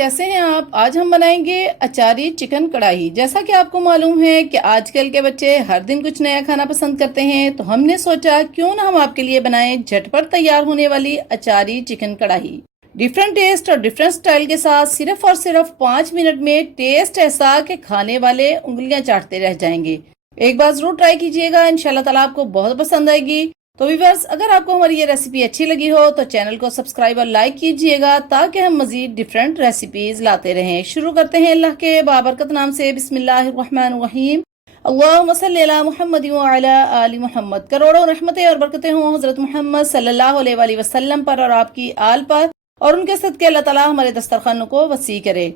कैसे हैं आप। आज हम बनाएंगे अचारी चिकन कढ़ाई। जैसा कि आपको मालूम है कि आजकल के बच्चे हर दिन कुछ नया खाना पसंद करते हैं, तो हमने सोचा क्यों ना हम आपके लिए बनाएं झटपट तैयार होने वाली अचारी चिकन कढ़ाई। डिफरेंट टेस्ट और डिफरेंट स्टाइल के साथ सिर्फ और सिर्फ 5 मिनट में टेस्ट ऐसा कि खाने वाले उंगलियां चाटते रह जाएंगे। एक बार जरूर ट्राई कीजिएगा, इंशाल्लाह ताला आपको बहुत पसंद आएगी। तो व्यूअर्स, अगर आपको हमारी ये रेसिपी अच्छी लगी हो तो चैनल को सब्सक्राइब और लाइक कीजिएगा ताकि हम मजीद डिफरेंट रेसिपीज लाते रहें। शुरू करते हैं अल्लाह के बाबरकत नाम से। बिस्मिल्लाहिर्रहमानिर्रहीम। अल्लाहुम्मा सल्ली अला मुहम्मद व अला आलि मुहम्मद। करोड़ों रहमतें और बरकतें हों हजरत मोहम्मद सल्लल्लाहु अलैहि वसल्लम पर और आपकी आल पर, और उनके सदके अल्लाह ताला हमारे दस्तरखानों को वसी करे।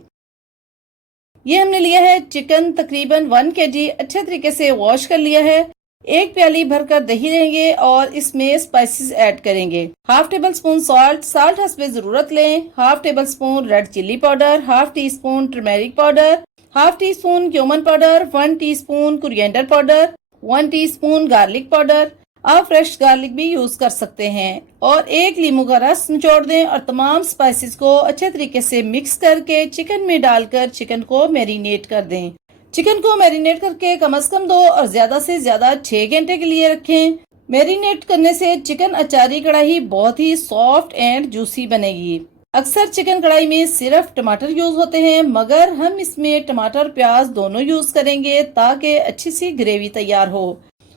ये हमने लिया है चिकन, तकरीबन 1 kg अच्छे तरीके से वॉश कर लिया है। 1 प्याली भरकर दही लेंगे और इसमें स्पाइसेस ऐड करेंगे। हाफ टेबल स्पून साल्ट हस्बे जरूरत लें। Half table spoon red chilli powder, half tea spoon turmeric powder, half tea spoon cumin powder, 1 teaspoon coriander powder, 1 teaspoon garlic powder. आप फ्रेश गार्लिक भी यूज कर सकते हैं। और 1 लीमू का रस निचोड़ दें और तमाम स्पाइसेस को अच्छे तरीके से मिक्स करके चिकन में डालकर चिकन को मैरिनेट कर दें। चिकन को मैरिनेट करके कम से कम 2 और ज्यादा से ज्यादा 6 घंटे के लिए रखें। मैरिनेट करने से चिकन अचारी कढ़ाई बहुत ही सॉफ्ट एंड जूसी बनेगी। अक्सर चिकन कढ़ाई में सिर्फ टमाटर यूज होते हैं, मगर हम इसमें टमाटर प्याज दोनों यूज करेंगे ताकि अच्छी सी ग्रेवी तैयार हो।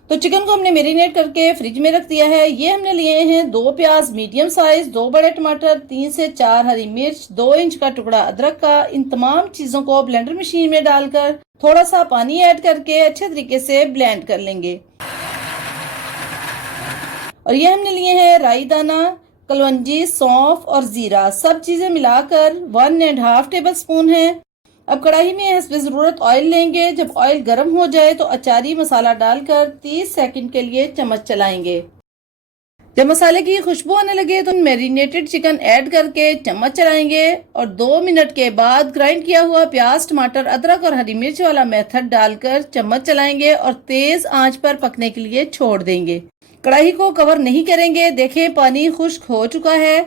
तो चिकन को हमने मैरिनेट करके फ्रिज में रख दिया है। ये हमने लिए हैं 2 प्याज मीडियम साइज, 2 बड़े टमाटर, 3 से 4 हरी मिर्च, 2 इंच का टुकड़ा अदरक का। इन तमाम चीजों को ब्लेंडर मशीन में डालकर थोड़ा सा पानी ऐड करके अच्छे तरीके से ब्लेंड कर लेंगे। और ये हमने लिए हैं राई दाना, कलवंजी, सौंफ और जीरा। सब चीजें मिलाकर 1.5 टेबल स्पून है। अब कढ़ाई में हस्बे जरूरत ऑयल लेंगे। जब ऑयल गर्म हो जाए तो अचारी मसाला डालकर 30 सेकंड के लिए चम्मच चलाएंगे। जब मसाले की खुशबू आने लगे तो मैरिनेटेड चिकन ऐड करके चम्मच चलाएंगे और 2 मिनट के बाद ग्राइंड किया हुआ प्याज, टमाटर, अदरक और हरी मिर्च वाला मेथड डालकर चम्मच चलाएंगे और तेज आंच पर पकने के लिए छोड़ देंगे। कढ़ाई को कवर नहीं करेंगे। देखें पानी खुश्क हो चुका है।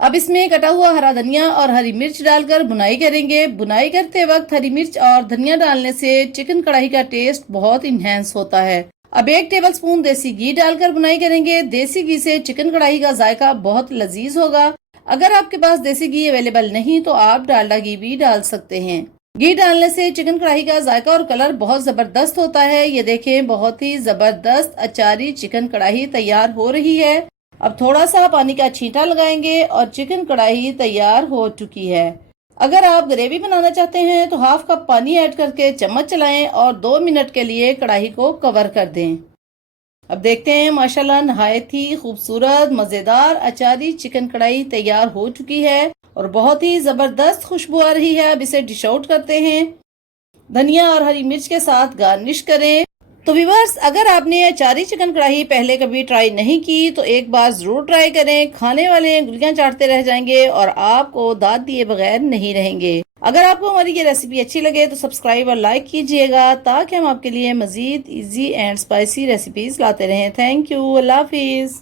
अब इसमें कटा हुआ हरा धनिया और हरी मिर्च डालकर बुनाई करेंगे। बुनाई करते वक्त हरी मिर्च और धनिया डालने से चिकन कढ़ाई का टेस्ट बहुत इनहेंस होता है। अब 1 टेबल स्पून देसी घी डालकर बुनाई करेंगे। देसी घी से चिकन कढ़ाई का जायका बहुत लजीज होगा। अगर आपके पास देसी घी अवेलेबल नहीं तो आप डालडा घी भी डाल सकते हैं। घी डालने से चिकन कढ़ाई का जायका और कलर बहुत जबरदस्त होता है। ये देखें, बहुत ही जबरदस्त अचारी चिकन कढ़ाई तैयार हो रही है। अब थोड़ा सा पानी का छींटा लगाएंगे और चिकन कढ़ाई तैयार हो चुकी है। अगर आप ग्रेवी बनाना चाहते हैं तो हाफ कप पानी ऐड करके चम्मच चलाएं और 2 मिनट के लिए कढ़ाई को कवर कर दें। अब देखते हैं, माशाल्लाह नहायत ही खूबसूरत मजेदार अचारी चिकन कढ़ाई तैयार हो चुकी है और बहुत ही जबरदस्त खुशबू आ रही है। अब इसे डिश आउट करते हैं। धनिया और हरी मिर्च के साथ गार्निश करें। तो व्यूअर्स, अगर आपने अचारी चिकन कढ़ाई पहले कभी ट्राई नहीं की तो एक बार जरूर ट्राई करें। खाने वाले उंगलियां चाटते रह जाएंगे और आपको दाद दिए बगैर नहीं रहेंगे। अगर आपको हमारी ये रेसिपी अच्छी लगे तो सब्सक्राइब और लाइक कीजिएगा ताकि हम आपके लिए मजीद इजी एंड स्पाइसी रेसिपीज लाते रहें। Thank you. Allah Hafiz.